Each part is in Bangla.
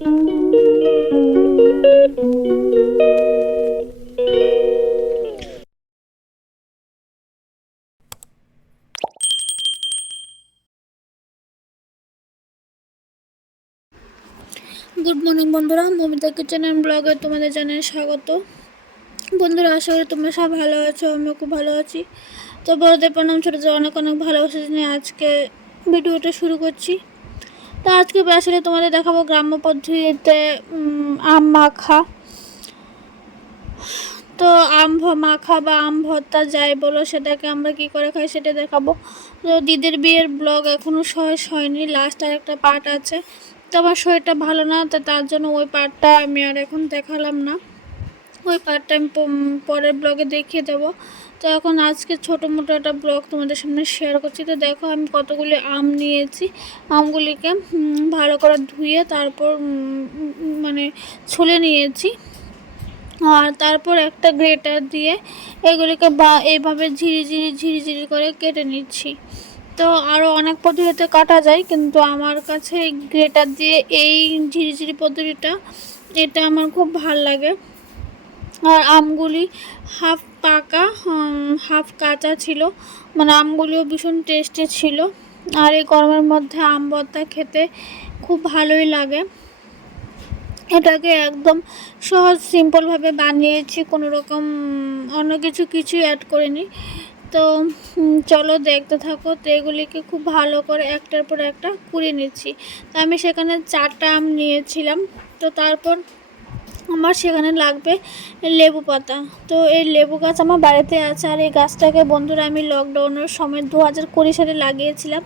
গুড মর্নিং বন্ধুরা। মমিতা কিচেন অ্যান্ড ব্লগে তোমাদের জানাই স্বাগত। বন্ধুরা, আশা করি তোমরা সব ভালো আছো, আমিও খুব ভালো আছি। তো বড়দের প্রণাম ছোটোদের অনেক অনেক ভালোবাসা নিয়ে আজকে ভিডিওটা শুরু করছি। তো আজকে আসলে তোমাদের দেখাবো গ্রাম্য পদ্ধতিতে আম মাখা। তো আম মাখা বা আম ভর্তা যাই বলো, সেটাকে আমরা কি করে খাই সেটা দেখাবো। তো দিদির বিয়ের ব্লগ এখনও সহজ হয়নি লাস্ট আর একটা পার্ট আছে। তো আমার শরীরটা ভালো না, তো তার জন্য ওই পার্টটা আমি আর এখন দেখালাম না। ওই পার্টটা আমি পরের ব্লগে দেখিয়ে দেবো। তো এখন আজকে ছোটো মোটো একটা ব্লগ তোমাদের সামনে শেয়ার করছি। তো দেখো আমি কতগুলি আম নিয়েছি। আমগুলিকে ভালো করে ধুয়ে তারপর মানে ছুলে নিয়েছি। আর তারপর একটা গ্রেটার দিয়ে এগুলিকে বা, এইভাবে ঝিরি ঝিরি ঝিরি ঝিরি করে কেটে নিচ্ছি। তো আরও অনেক পদ্ধতিতে কাটা যায়, কিন্তু আমার কাছে গ্রেটার দিয়ে এই ঝিরি ঝিরি পদ্ধতিটা, এটা আমার খুব ভালো লাগে। আর আমগুলি হাফ পাকা হাফ কাঁচা ছিল। মানে আমগুলিও ভীষণ টেস্টি ছিল। আর এই গরমের মধ্যে আম ভর্তা খেতে খুব ভালোই লাগে। এটাকে একদম সহজ সিম্পলভাবে বানিয়েছি, কোনো রকম, অন্য কিছু কিছুই অ্যাড করিনি। তো চলো দেখতে থাকো। তো এগুলিকে খুব ভালো করে একটার পর একটা কুড়িয়ে নিচ্ছি। তো আমি সেখানে চারটা আম নিয়েছিলাম। তো তারপর আমার সেখানে লাগবে লেবু পাতা। তো এই লেবু গাছ আমার বাড়িতে আছে আর এই গাছটাকে বন্ধুরা আমি লকডাউনের সময় দু হাজার কুড়ি সালে লাগিয়েছিলাম।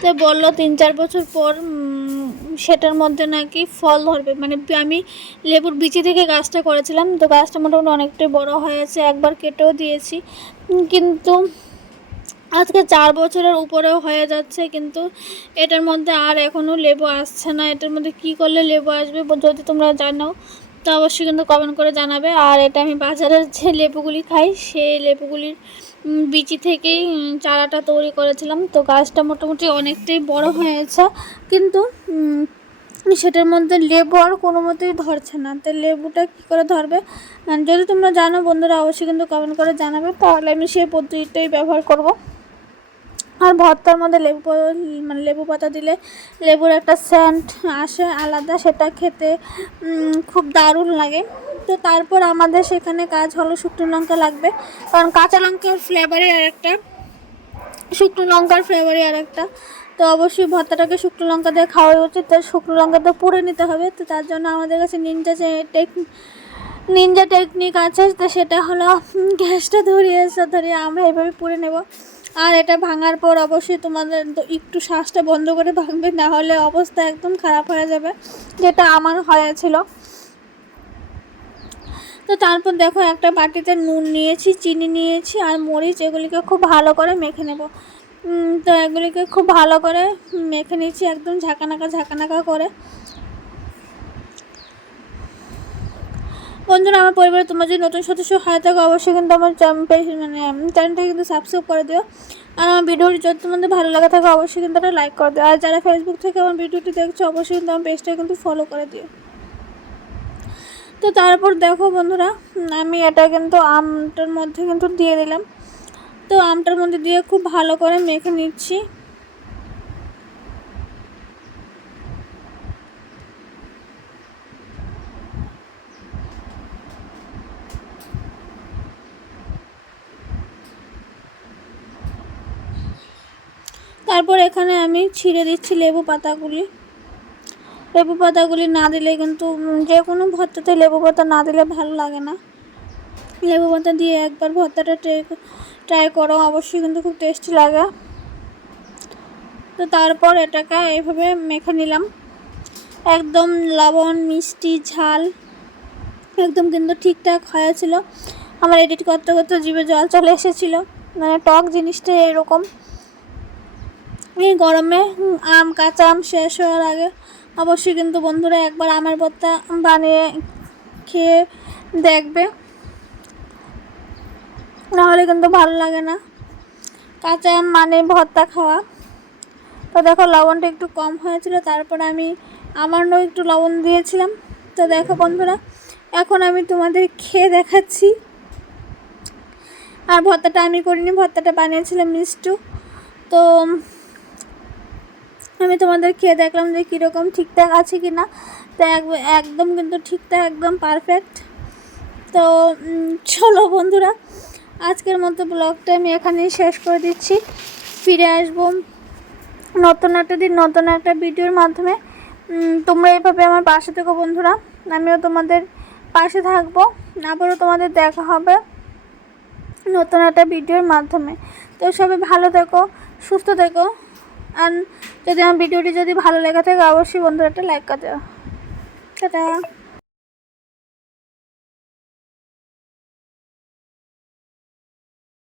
তো বলল তিন চার বছর পর সেটার মধ্যে নাকি ফল ধরবে। মানে আমি লেবুর বিচি থেকে গাছটা করেছিলাম। তো গাছটা মোটামুটি অনেকটাই বড় হয়েছে, একবার কেটেও দিয়েছি। কিন্তু আজকে চার বছরের উপরেও হয়ে যাচ্ছে, কিন্তু এটার মধ্যে আর এখনও লেবু আসছে না। এটার মধ্যে কি করলে লেবু আসবে, যদি তোমরা জানো। তো অবশ্যই কিন্তু কমেন্ট করে জানাবে। আর এটা আমি বাজারের যে লেবুগুলি খাই, সেই লেবুগুলির বিচি থেকেই চারাটা তৈরি করেছিলাম। তো গাছটা মোটামুটি অনেকটাই বড় হয়েছে। কিন্তু সেটার মধ্যে লেবু আর কোনো মতেই ধরছে না। তো লেবুটা কী করে ধরবে? যদি তোমরা জানো বন্ধুরা, অবশ্যই কিন্তু কমেন্ট করে জানাবে। তাহলে আমি সেই পদ্ধতিটাই ব্যবহার করব। আর ভর্তার মধ্যে লেবু মানে লেবু পাতা দিলে লেবুর একটা সেন্ট আসে আলাদা, সেটা খেতে খুব দারুণ লাগে। তো তারপর আমাদের সেখানে কাজ হলো শুকনো লঙ্কা লাগবে। কারণ কাঁচা লঙ্কার ফ্লেভারই আর একটা, শুকনো লঙ্কার ফ্লেভারই আর একটা। তো অবশ্যই ভর্তাটাকে শুকনো লঙ্কা দিয়ে খাওয়াই উচিত। তো শুকনো লঙ্কাটা পুড়ে নিতে হবে। তো তার জন্য আমাদের কাছে নিনজা টেক নিনজা টেকনিক আছে, তো সেটা হলো গ্যাসটা ধরিয়ে ধরিয়ে আমরা এভাবে পুড়ে নেব। আর এটা ভাঙার পর অবশ্যই তোমাদের একটু শ্বাসটা বন্ধ করে ভাঙবে, না হলে অবস্থা একদম খারাপ হয়ে যাবে, যেটা আমার হয়েছিল। তো তারপর দেখো একটা বাটিতে নুন নিয়েছি, চিনি নিয়েছি আর মরিচ, এগুলিকে খুব ভালো করে মেখে নেব। তো এগুলিকে খুব ভালো করে মেখে নিয়েছি একদম ঝাঁকানাকা ঝাঁকানাকা করে। বন্ধুরা, আমার পরিবারে তোমার যদি নতুন সদস্য হয়ে থাকো, অবশ্যই কিন্তু আমার মানে চ্যানেলটাকে কিন্তু সাবস্ক্রাইব করে দিও। আর আমার ভিডিওটি যদি তোমাদের ভালো লাগা থাকে, অবশ্যই কিন্তু একটা লাইক করে দিও। আর যারা ফেসবুক থেকে আমার ভিডিওটি দেখছ, অবশ্যই কিন্তু আমার পেজটা কিন্তু ফলো করে দিও। তো তারপর দেখো বন্ধুরা আমি এটা কিন্তু আমটার মধ্যে কিন্তু দিয়ে দিলাম। তো আমটার মধ্যে দিয়ে খুব ভালো করে মেখে নিচ্ছি। তারপর এখানে আমি ছিঁড়ে দিচ্ছি লেবু পাতাগুলি। লেবু পাতাগুলি না দিলে কিন্তু যে কোনো ভর্তাতে লেবু পাতা না দিলে ভালো লাগে না। লেবু পাতা দিয়ে একবার ভর্তাটা ট্রাই ট্রাই করো, অবশ্যই কিন্তু খুব টেস্টি লাগে। তো তারপর এটাকে এইভাবে মেখে নিলাম। একদম লবণ, মিষ্টি, ঝাল একদম কিন্তু ঠিকঠাক হয়েছিল। আমার এডিট করতে করতে জিভে জল চলে এসেছিল। মানে টক জিনিসটা এরকম। এই গরমে আম, কাঁচা আম শেষ হওয়ার আগে অবশ্যই কিন্তু বন্ধুরা একবার আমের ভর্তা বানিয়ে খেয়ে দেখবে। নাহলে কিন্তু ভালো লাগে না। কাঁচা আম মানে ভর্তা খাওয়া। তো দেখো লবণটা একটু কম হয়েছিল, তারপর আমি আমারও একটু লবণ দিয়েছিলাম। তো দেখো বন্ধুরা, এখন আমি তোমাদের খেয়ে দেখাচ্ছি। আর ভর্তাটা আমি করিনি, ভর্তাটা বানিয়েছিলাম মিষ্টু। তো আমি তোমাদের খেয়ে দেখলাম যে কীরকম ঠিকঠাক আছে কি না তো এক- একদম কিন্তু ঠিকঠাক, একদম পারফেক্ট তো চলো বন্ধুরা, আজকের মতো ব্লগটা আমি এখানেই শেষ করে দিচ্ছি। ফিরে আসব নতুন একটা দিন, নতুন একটা ভিডিওর মাধ্যমে। তোমরা এভাবে আমার পাশে থেকো বন্ধুরা। আমিও তোমাদের পাশে থাকব। আবারও তোমাদের দেখা হবে নতুন একটা ভিডিওর মাধ্যমে। তো সবাই ভালো থেকো, সুস্থ থেকো। আর যদি আমার ভিডিওটি যদি ভালো লেগে থাকে, অবশ্যই বন্ধুরা একটা লাইক করে দেওয়া টাটা।